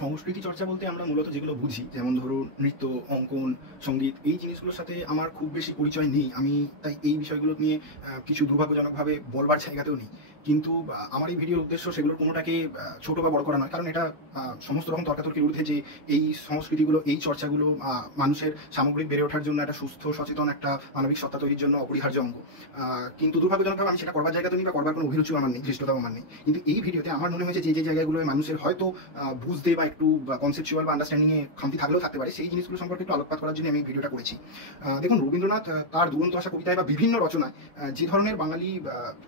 সংস্কৃতি চর্চা বলতে আমরা মূলত যেগুলো বুঝি, যেমন ধরুন নৃত্য, অঙ্কন, সঙ্গীত, এই জিনিসগুলোর সাথে আমার খুব বেশি পরিচয় নেই। আমি তাই এই বিষয়গুলো নিয়ে কিছু দুর্ভাগ্যজনকভাবে বলবার জায়গাতেও নেই। কিন্তু আমার এই ভিডিওর উদ্দেশ্য সেগুলোর কোনোটাকে ছোট বা বড় করা নয়, কারণ এটা সমস্ত রকম তর্কাতর্কির ঊর্ধ্বে যে এই সংস্কৃতিগুলো, এই চর্চাগুলো মানুষের সামগ্রিক বেড়ে ওঠার জন্য একটা সুস্থ সচেতন একটা মানবিক সত্তা তৈরির জন্য অপরিহার্য অঙ্গ। কিন্তু দুর্ভাগ্যজনকভাবে আমি সেটা করবার জায়গাতে নেই বা করবার কোনো অভিরুচিও আমার নেই, ধৃষ্টতাও আমার নেই। কিন্তু এই ভিডিওতে আমার মনে হয়েছে যে জায়গাগুলো মানুষের হয়তো বুঝতে বা একটু কনসেপচুয়াল বা আন্ডারস্ট্যান্ডিংয়ে খামতি থাকলেও থাকতে পারে, সেই জিনিসগুলো সম্পর্কে একটু আলোকপাত করার জন্য আমি ভিডিওটা করেছি। দেখুন, রবীন্দ্রনাথ তার দুরন্ত আশা কবিতায় বা বিভিন্ন রচনায় যে ধরনের বাঙালি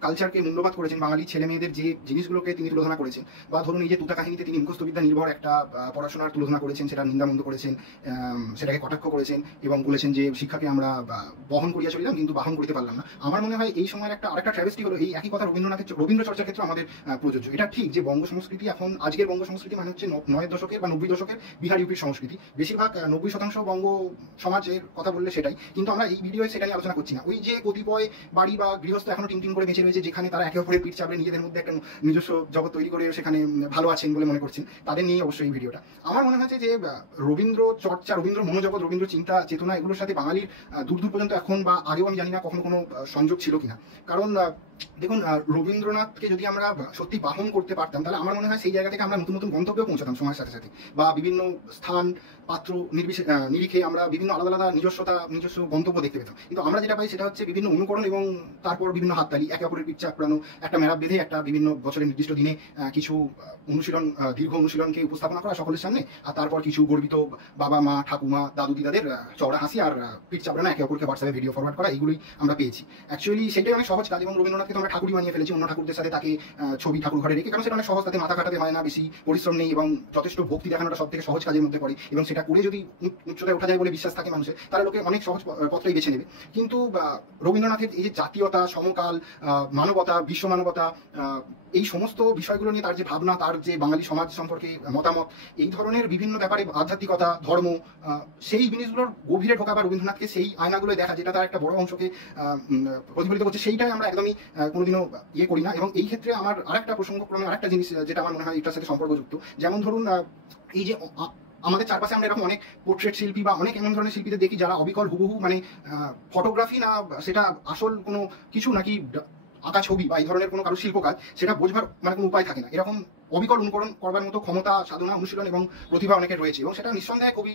কালচারকে মূল্যবাদ করেছেন, বাঙালি ছেলে মেয়েদের যে জিনিসগুলোকে তিনি তুলনা করেছেন, বা ধরুন এই যে তুতা কাহিনীতে তিনি মুখস্থবিদ্যা নির্ভর একটা পড়াশোনার তুলনা করেছেন, সেটা নিন্দামন্দ করেছেন, সেটাকে কটাক্ষ করেছেন এবং বলেছেন যে শিক্ষাকে আমরা বহন করিয়া চলিলাম কিন্তু বাহন করতে পারলাম না। আমার মনে হয় এই সময়ের আরেকটা ট্র্যাভেস্টি হলো এই একই কথা রবীন্দ্র চর্চার ক্ষেত্রে আমাদের প্রযোজ্য। এটা ঠিক যে বঙ্গ সংস্কৃতি এখন আজকের বঙ্গ সংস্কৃতি মানে হচ্ছে 90 দশকের বা 90 দশকের বিহার ইউপির সংস্কৃতি। বেশিরভাগ 90% বঙ্গ সমাজের কথা বললে সেটাই, কিন্তু আমরা এই ভিডিওয়ে সেটা নিয়ে আলোচনা করছি না। ওই যে কতিপয় বাড়ি বা গৃহস্থ এখনো টিং করে বেঁচে রয়েছে, যেখানে তারা একে অপরের পিঠ চাপড়ে নিজেদের মধ্যে একটা নিজস্ব জগৎ তৈরি করে সেখানে ভালো আছেন বলে মনে করছেন, তাদের নিয়ে অবশ্যই এই ভিডিওটা। আমার মনে হয়েছে যে রবীন্দ্র চর্চা, রবীন্দ্র মনোজগৎ, রবীন্দ্র চিন্তা চেতনা এগুলোর সাথে বাঙালির দূর দূর পর্যন্ত এখন বা আগেও আমি জানি না কখনো কোনো সংযোগ ছিল কিনা। কারণ দেখুন, রবীন্দ্রনাথকে যদি আমরা সত্যি বাহন করতে পারতাম, তাহলে আমার মনে হয় সেই জায়গা থেকে আমরা নতুন নতুন গন্তব্যে পৌঁছাতাম সময়ের সাথে সাথে, বা বিভিন্ন স্থান পাত্র নিরিখে আমরা বিভিন্ন আলাদা আলাদা নিজস্ব গন্তব্য দেখতে পেতাম। কিন্তু আমরা যেটা পাই সেটা হচ্ছে বিভিন্ন অনুকরণ এবং তারপর বিভিন্ন হাততালি, একে অপরের পিঠ চাপড়ানো, একটা মেলাপ বেঁধে একটা বিভিন্ন বছরের নির্দিষ্ট দিনে কিছু দীর্ঘ অনুশীলনকে উপস্থাপনা করা সকলের সামনে, আর তারপর কিছু গর্বিত বাবা মা ঠাকুমা দাদু দিদাদের চওড়া হাসি আর পিঠ চাপড়ানো, একে অপরকে হোয়াটসঅ্যাপে ভিডিও ফরওয়ার্ড করা, এইগুলোই আমরা পেয়েছি। অ্যাকচুয়ালি সেটাই অনেক সহজ কাজ এবং রবীন্দ্রনাথকে তো আমরা ঠাকুরই বানিয়ে ফেলেছি অন্য ঠাকুরদের সাথে, তাকে ছবি ঠাকুর ঘরে রেখে, কারণ সেটা অনেক সহজ, তাতে মাথা কাটাতে হয় না, বেশি পরিশ্রম নেই এবং যথেষ্ট ভক্তি দেখানোটা সব থেকে সহজ কাজের মধ্যে পড়ে, এবং সেটা করে যদি উচ্চতায় ওঠা যায় বলে বিশ্বাস থাকে মানুষের, তাহলে লোকে অনেক সহজ পথটাই বেছে নেবে। কিন্তু রবীন্দ্রনাথের এই যে জাতীয়তা, সমকাল, মানবতা, বিশ্ব মানবতা, এই সমস্ত বিষয়গুলো নিয়ে তার যে ভাবনা, তার যে বাঙালি সমাজ সম্পর্কে মতামত, এই ধরনের বিভিন্ন ব্যাপারে আধ্যাত্মিকতা, ধর্ম, সেই জিনিসগুলোর গভীরে ঢোকা বা রবীন্দ্রনাথকে সেই আয়নাগুলো দেখা, যেটা তার একটা বড় অংশকে প্রতিফলিত করছে, সেইটাই আমরা একদমই কোনোদিনও ইয়ে করি না। এবং এই ক্ষেত্রে আমার আরেকটা প্রসঙ্গক্রমে আরেকটা জিনিস যেটা আমার মনে হয় এটার সাথে সম্পর্কযুক্ত, যেমন ধরুন এই যে আমাদের চারপাশে আমরা এরকম অনেক পোর্ট্রেট শিল্পী বা অনেক এমন ধরনের শিল্পীদের দেখি যারা অবিকল হুবহু, মানে ফটোগ্রাফি না সেটা আসল কোনো কিছু নাকি আঁকা ছবি বা এই ধরনের কোনো কারো শিল্প কাজ, সেটা বোঝবার মানে কোনো উপায় থাকে না। এরকম অবিকল অনুকরণ করবার মতো ক্ষমতা, সাধনা, অনুশীলন এবং প্রতিভা অনেকের রয়েছে, এবং সেটা নিঃসন্দেহে খুবই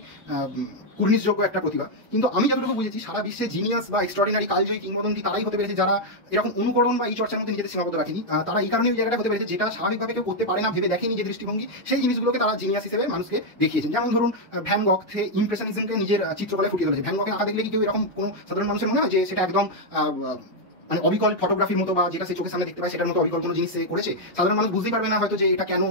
কুর্নিশযোগ্য একটা প্রতিভা। কিন্তু আমি যতটুকু বুঝেছি, সারা বিশ্বে জিনিয়াস বা এক্সট্রাঅর্ডিনারি কালজয়ী কিংবদন্তি তারাই হতে পেরেছে যারা এরকম অনুকরণ বা এই চর্চার মধ্যে নিজেদের সীমাবদ্ধ রাখেনি। তারা এই কারণে ওই জায়গাটা হতে পেরেছে যেটা স্বাভাবিকভাবে কেউ করতে পারে না, ভেবে দেখেনি যে দৃষ্টিভঙ্গি, সেই জিনিসগুলোকে তারা জিনিয়াস হিসেবে মানুষকে দেখিয়েছেন। যেমন ধরুন ভ্যান গঘ ইমপ্রেশনিজমকে নিজের চিত্রকলায় ফুটিয়ে ধরেছে। ভ্যান গঘের আঁকা দেখলে কি কেউ এরকম কোনো সাধারণ মানুষের মনে হয় যে সেটা একদম মানে অবিকল ফটোগ্রাফির মতো, বা যেটা সে চোখের সামনে দেখতে পায় সেটার মতো অবিকল কোনো জিনিস সে করেছে? সাধারণ মানুষ বুঝতেই পারবে না হয়তো যে এটা কেন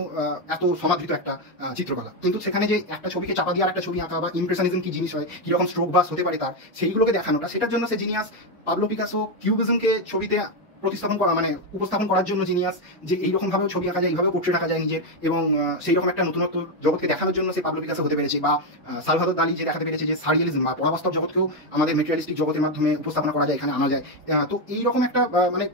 এত সমাদৃত একটা চিত্রকলা। কিন্তু সেখানে যে একটা ছবিকে চাপা দিয়ে আর একটা ছবি আঁকা, বা ইমপ্রেশনিজম কি জিনিস হয়, কিরকম স্ট্রোক বাস হতে পারে তার, সেইগুলোকে দেখানোটা, সেটার জন্য সে জিনিয়াস। পাবলো পিকাসো কিউবিজমকে ছবিতে প্রতিস্থাপন করা, মানে উপস্থাপন করার জন্য জিনিয়াস, যে এইরকম ভাবেও ছবি আঁকা যায়, এইভাবে পোর্ট্রেট আঁকা যায় নিজের, এবং সেই রকম একটা নতুনত্ব জগৎকে দেখানোর জন্য সে পাবলো পিকাসো হতে পেরেছে। বা সালভাদর দালি যে দেখাতে পেরেছে যে সারিয়ালিজম বা পরাবাস্তব জগৎকেও আমাদের মেটেরিয়ালিস্টিক জগতের মাধ্যমে উপস্থাপনা করা যায়, এখানে আনা যায়। তো এইরকম একটা মানে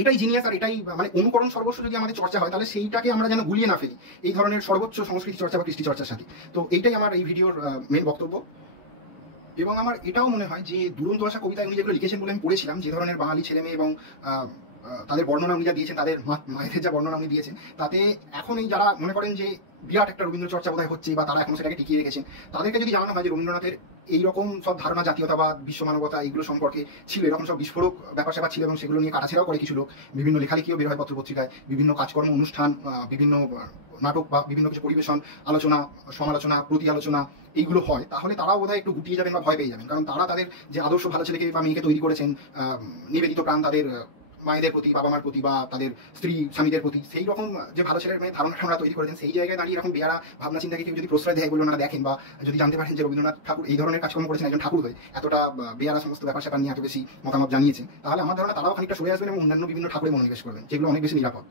এটাই জিনিয়াস, আর এটাই মানে অনুকরণ সর্বস্ব যদি আমাদের চর্চা হয়, তাহলে সেইটাকে আমরা যেন গুলিয়ে না ফেলি এই ধরনের সর্বোচ্চ সংস্কৃতি চর্চা বা কৃষ্টি চর্চার সাথে। তো এইটাই আমার এই ভিডিওর মেন বক্তব্য। এবং আমার এটাও মনে হয় যে দুরন্ত আশা কবিতায় উনি যেগুলো লিখেছেন বলে আমি পড়েছিলাম, যে ধরনের বাঙালি ছেলে মেয়ে এবং তাদের বর্ণনা উনি যা দিয়েছেন, তাদের মায়েদের যা বর্ণনা উনি দিয়েছেন, তাতে এখন এই যারা মনে করেন যে বিরাট একটা রবীন্দ্র চর্চা বোধহয় হচ্ছে বা তারা এখন সেটাকে টিকিয়ে রেখেছেন, তাদেরকে যদি জানানো হয় যে রবীন্দ্রনাথের এইরকম সব ধারণা, জাতীয়তাবাদ, বিশ্ব মানবতা, এইগুলো সম্পর্কে ছিল, এরকম সব বিস্ফোরক ব্যাপার স্যাপার ছিল, এবং সেগুলো নিয়ে কাটাছেড়াও করে কিছু লোক, বিভিন্ন লেখালেখিও বের হয় পত্র পত্রিকায়, বিভিন্ন কাজকর্ম, অনুষ্ঠান, বিভিন্ন নাটক বা বিভিন্ন কিছু পরিবেশন, আলোচনা, সমালোচনা, প্রতি আলোচনা, এইগুলো হয়, তাহলে তারাও বোধহয় একটু গুটিয়ে যাবেন বা ভয় পেয়ে যাবেন। কারণ তারা তাদের যে আদর্শ ভালো ছেলেকে বা মেয়েকে তৈরি করেছেন, নিবেদিত প্রাণ তাদের মায়েদের প্রতি, বাবা মার প্রতি, বা তাদের স্ত্রী স্বামীদের প্রতি, সেই রকম যে ভালো ছেলের মেয়ে ধারণাটা আমরা তৈরি করেছেন, সেই জায়গায় দাঁড়িয়ে এরকম বেয়ারা ভাবনা চিন্তাকে কেউ যদি প্রশ্রয় দেয় বলে ওনারা দেখেন, বা যদি জানতে পারেন যে রবীন্দ্রনাথ ঠাকুর এই ধরনের কাজকর্ম করেছেন একজন ঠাকুর হয়ে, এতটা বেয়ারা সমস্ত ব্যাপার স্যাপার নিয়ে এত বেশি মতামত জানিয়েছেন, তাহলে আমার ধারণা তারাও খানিকটা সরে আসবেন এবং অন্যান্য বিভিন্ন ঠাকুরে মনোনিবেশ করবেন, যেগুলো অনেক বেশি নিরাপদ।